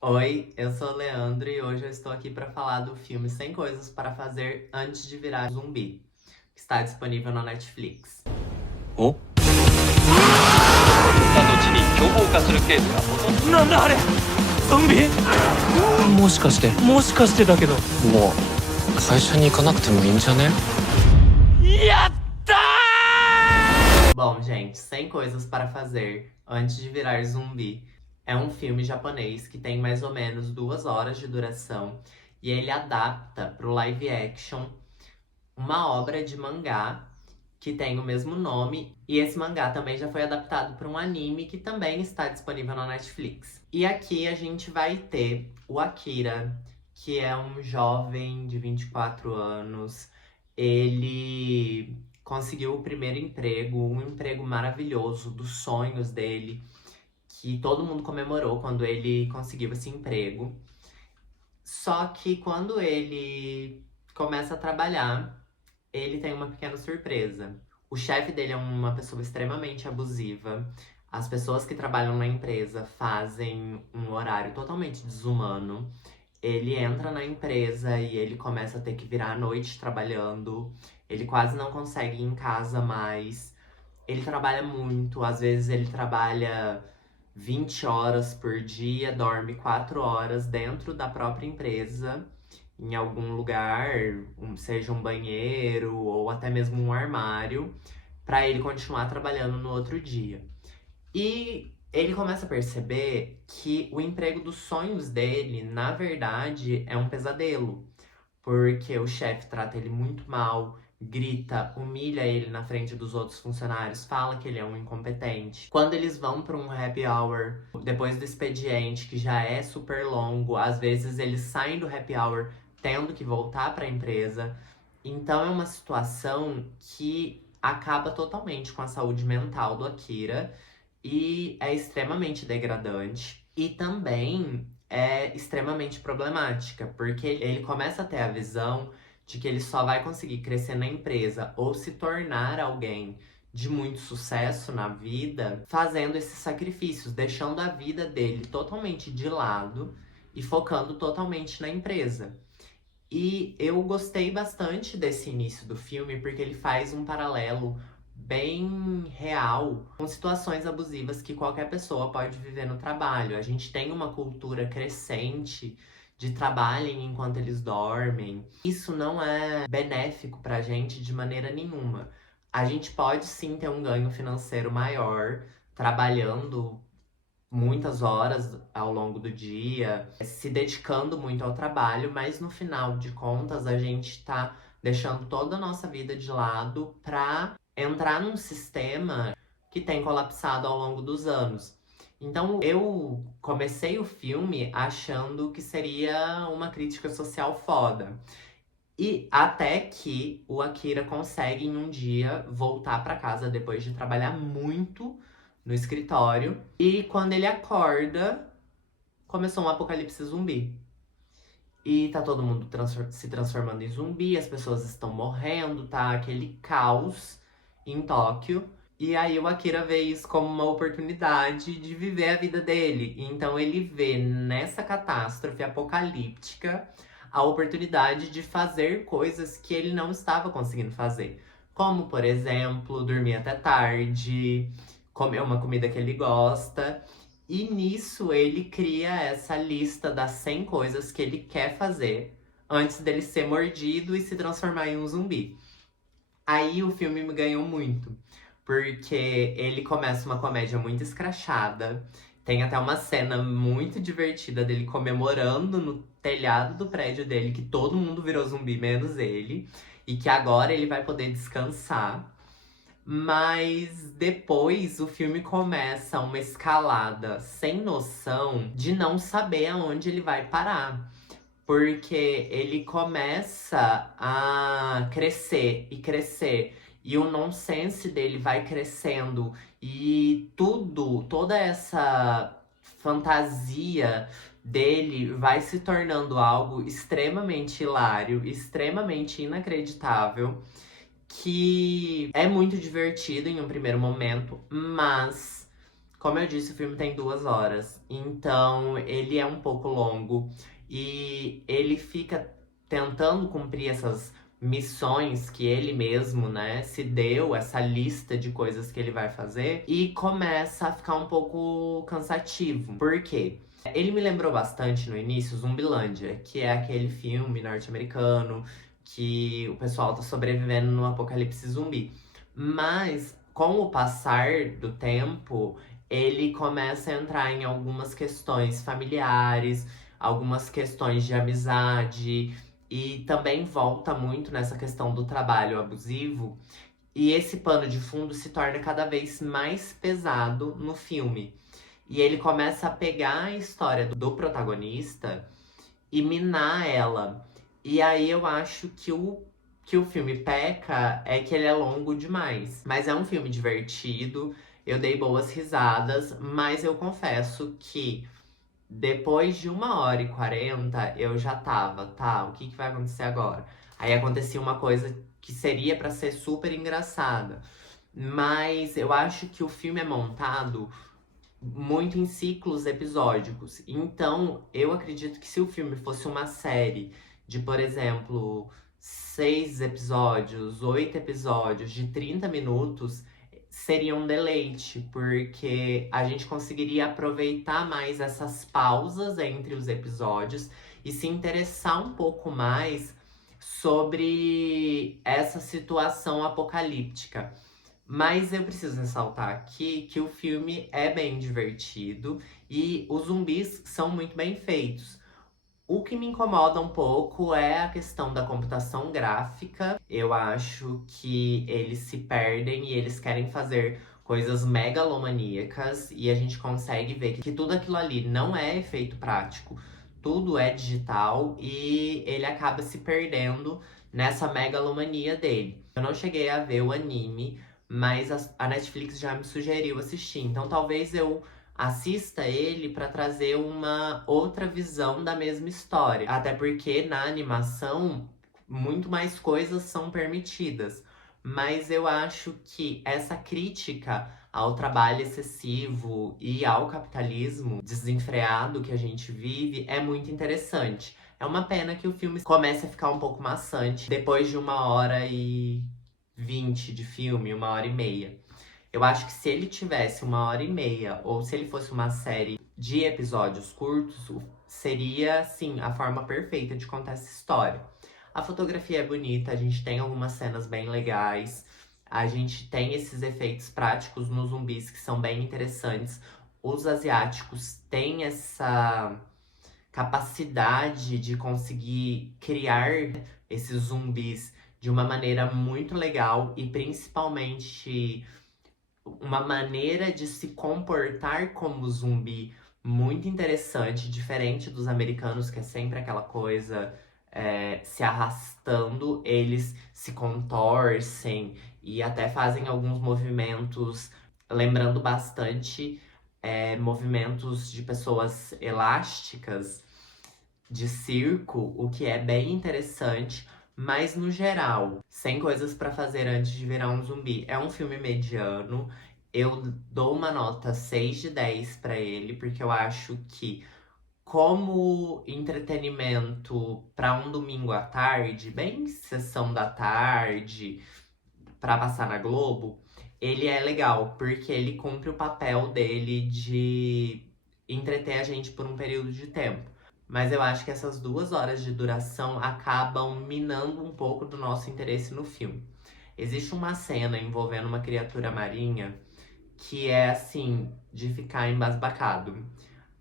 Oi, eu sou o Leandro e hoje eu estou aqui para falar do filme 100 Coisas para Fazer Antes de Virar Zumbi, que está disponível na Netflix. おた後に凶暴化するケースがほとんど。なんだあれ、ゾンビ？もしかしてだけど。もう会社に行かなくてもいいんじゃね？ やったー！ Bom, gente, 100 Coisas para Fazer Antes de Virar Zumbi é um filme japonês que tem mais ou menos 2 horas de duração e ele adapta para o live action uma obra de mangá que tem o mesmo nome, e esse mangá também já foi adaptado para um anime que também está disponível na Netflix. E aqui a gente vai ter o Akira, que é um jovem de 24 anos. Ele conseguiu o primeiro emprego, um emprego maravilhoso dos sonhos dele, que todo mundo comemorou quando ele conseguiu esse emprego. Só que quando ele começa a trabalhar, ele tem uma pequena surpresa. O chefe dele é uma pessoa extremamente abusiva. As pessoas que trabalham na empresa fazem um horário totalmente desumano. Ele entra na empresa e ele começa a ter que virar à noite trabalhando. Ele quase não consegue ir em casa mais. Ele trabalha muito, às vezes ele trabalha 20 horas por dia, dorme 4 horas dentro da própria empresa, em algum lugar, seja um banheiro ou até mesmo um armário, para ele continuar trabalhando no outro dia. E ele começa a perceber que o emprego dos sonhos dele, na verdade, é um pesadelo, porque o chefe trata ele muito mal, grita, humilha ele na frente dos outros funcionários, fala que ele é um incompetente. Quando eles vão para um happy hour, depois do expediente, que já é super longo, às vezes eles saem do happy hour tendo que voltar para a empresa. Então é uma situação que acaba totalmente com a saúde mental do Akira e é extremamente degradante. E também é extremamente problemática, porque ele começa a ter a visão de que ele só vai conseguir crescer na empresa ou se tornar alguém de muito sucesso na vida fazendo esses sacrifícios, deixando a vida dele totalmente de lado e focando totalmente na empresa. E eu gostei bastante desse início do filme porque ele faz um paralelo bem real com situações abusivas que qualquer pessoa pode viver no trabalho. A gente tem uma cultura crescente de trabalhem enquanto eles dormem. Isso não é benéfico pra gente de maneira nenhuma. A gente pode sim ter um ganho financeiro maior trabalhando muitas horas ao longo do dia, se dedicando muito ao trabalho, mas no final de contas a gente tá deixando toda a nossa vida de lado pra entrar num sistema que tem colapsado ao longo dos anos. Então eu comecei o filme achando que seria uma crítica social foda. E até que o Akira consegue em um dia voltar pra casa depois de trabalhar muito no escritório. E quando ele acorda, começou um apocalipse zumbi. E tá todo mundo se transformando em zumbi, as pessoas estão morrendo, tá aquele caos em Tóquio. E aí o Akira vê isso como uma oportunidade de viver a vida dele. Então ele vê nessa catástrofe apocalíptica a oportunidade de fazer coisas que ele não estava conseguindo fazer. Como, por exemplo, dormir até tarde, comer uma comida que ele gosta. E nisso ele cria essa lista das 100 coisas que ele quer fazer antes dele ser mordido e se transformar em um zumbi. Aí o filme me ganhou muito, porque ele começa uma comédia muito escrachada. Tem até uma cena muito divertida dele comemorando no telhado do prédio dele que todo mundo virou zumbi, menos ele. E que agora ele vai poder descansar. Mas depois o filme começa uma escalada sem noção de não saber aonde ele vai parar. Porque ele começa a crescer e crescer. E o nonsense dele vai crescendo. E tudo, toda essa fantasia dele vai se tornando algo extremamente hilário, extremamente inacreditável, que é muito divertido em um primeiro momento, mas Como eu disse, o filme tem 2 horas, então ele é um pouco longo e ele fica tentando cumprir essas missões que ele mesmo, né, se deu, essa lista de coisas que ele vai fazer, e começa a ficar um pouco cansativo. Por quê? Ele me lembrou bastante no início Zumbilândia, que é aquele filme norte-americano que o pessoal tá sobrevivendo no apocalipse zumbi. Mas, com o passar do tempo, ele começa a entrar em algumas questões familiares, algumas questões de amizade, e também volta muito nessa questão do trabalho abusivo. E esse pano de fundo se torna cada vez mais pesado no filme. E ele começa a pegar a história do protagonista e minar ela. E aí eu acho que o filme peca é que ele é longo demais. Mas é um filme divertido, eu dei boas risadas, mas eu confesso que depois de 1h40 eu já tava, tá, o que vai acontecer agora? Aí acontecia uma coisa que seria pra ser super engraçada. Mas eu acho que o filme é montado muito em ciclos episódicos. Então, eu acredito que se o filme fosse uma série de, por exemplo, 6 episódios, 8 episódios de 30 minutos, seria um deleite, porque a gente conseguiria aproveitar mais essas pausas entre os episódios e se interessar um pouco mais sobre essa situação apocalíptica. Mas eu preciso ressaltar aqui que o filme é bem divertido e os zumbis são muito bem feitos. O que me incomoda um pouco é a questão da computação gráfica. Eu acho que eles se perdem e eles querem fazer coisas megalomaníacas e a gente consegue ver que tudo aquilo ali não é efeito prático, tudo é digital e ele acaba se perdendo nessa megalomania dele. Eu não cheguei a ver o anime, mas a Netflix já me sugeriu assistir, então talvez eu assista ele para trazer uma outra visão da mesma história. Até porque na animação muito mais coisas são permitidas. Mas eu acho que essa crítica ao trabalho excessivo e ao capitalismo desenfreado que a gente vive é muito interessante. É uma pena que o filme comece a ficar um pouco maçante depois de 1h20 de filme, 1h30. Eu acho que se ele tivesse 1h30, ou se ele fosse uma série de episódios curtos, seria, sim, a forma perfeita de contar essa história. A fotografia é bonita, a gente tem algumas cenas bem legais, a gente tem esses efeitos práticos nos zumbis que são bem interessantes. Os asiáticos têm essa capacidade de conseguir criar esses zumbis de uma maneira muito legal e principalmente uma maneira de se comportar como zumbi muito interessante, diferente dos americanos, que é sempre aquela coisa se arrastando. Eles se contorcem e até fazem alguns movimentos, lembrando bastante movimentos de pessoas elásticas, de circo, o que é bem interessante. Mas no geral, sem coisas pra fazer antes de virar um zumbi, é um filme mediano. Eu dou uma nota 6 de 10 pra ele, porque eu acho que, como entretenimento pra um domingo à tarde, bem sessão da tarde, pra passar na Globo, ele é legal, porque ele cumpre o papel dele de entreter a gente por um período de tempo. Mas eu acho que essas 2 horas de duração acabam minando um pouco do nosso interesse no filme. Existe uma cena envolvendo uma criatura marinha que é assim, de ficar embasbacado.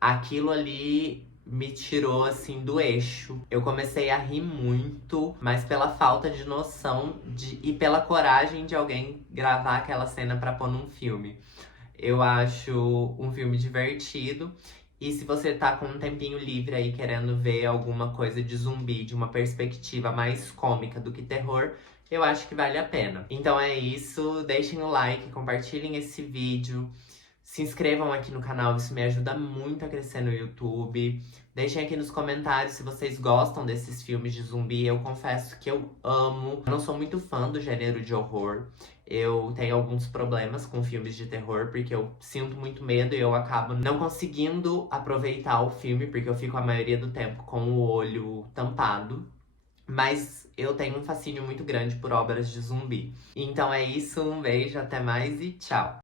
Aquilo ali me tirou assim do eixo. Eu comecei a rir muito, mas pela falta de noção e pela coragem de alguém gravar aquela cena pra pôr num filme. Eu acho um filme divertido. E se você tá com um tempinho livre aí querendo ver alguma coisa de zumbi de uma perspectiva mais cômica do que terror, eu acho que vale a pena. Então é isso, deixem o like, compartilhem esse vídeo, se inscrevam aqui no canal, isso me ajuda muito a crescer no YouTube. Deixem aqui nos comentários se vocês gostam desses filmes de zumbi. Eu confesso que eu amo. Eu não sou muito fã do gênero de horror. eu tenho alguns problemas com filmes de terror, porque eu sinto muito medo e eu acabo não conseguindo aproveitar o filme, porque eu fico a maioria do tempo com o olho tampado. Mas eu tenho um fascínio muito grande por obras de zumbi. Então é isso, um beijo, até mais e tchau!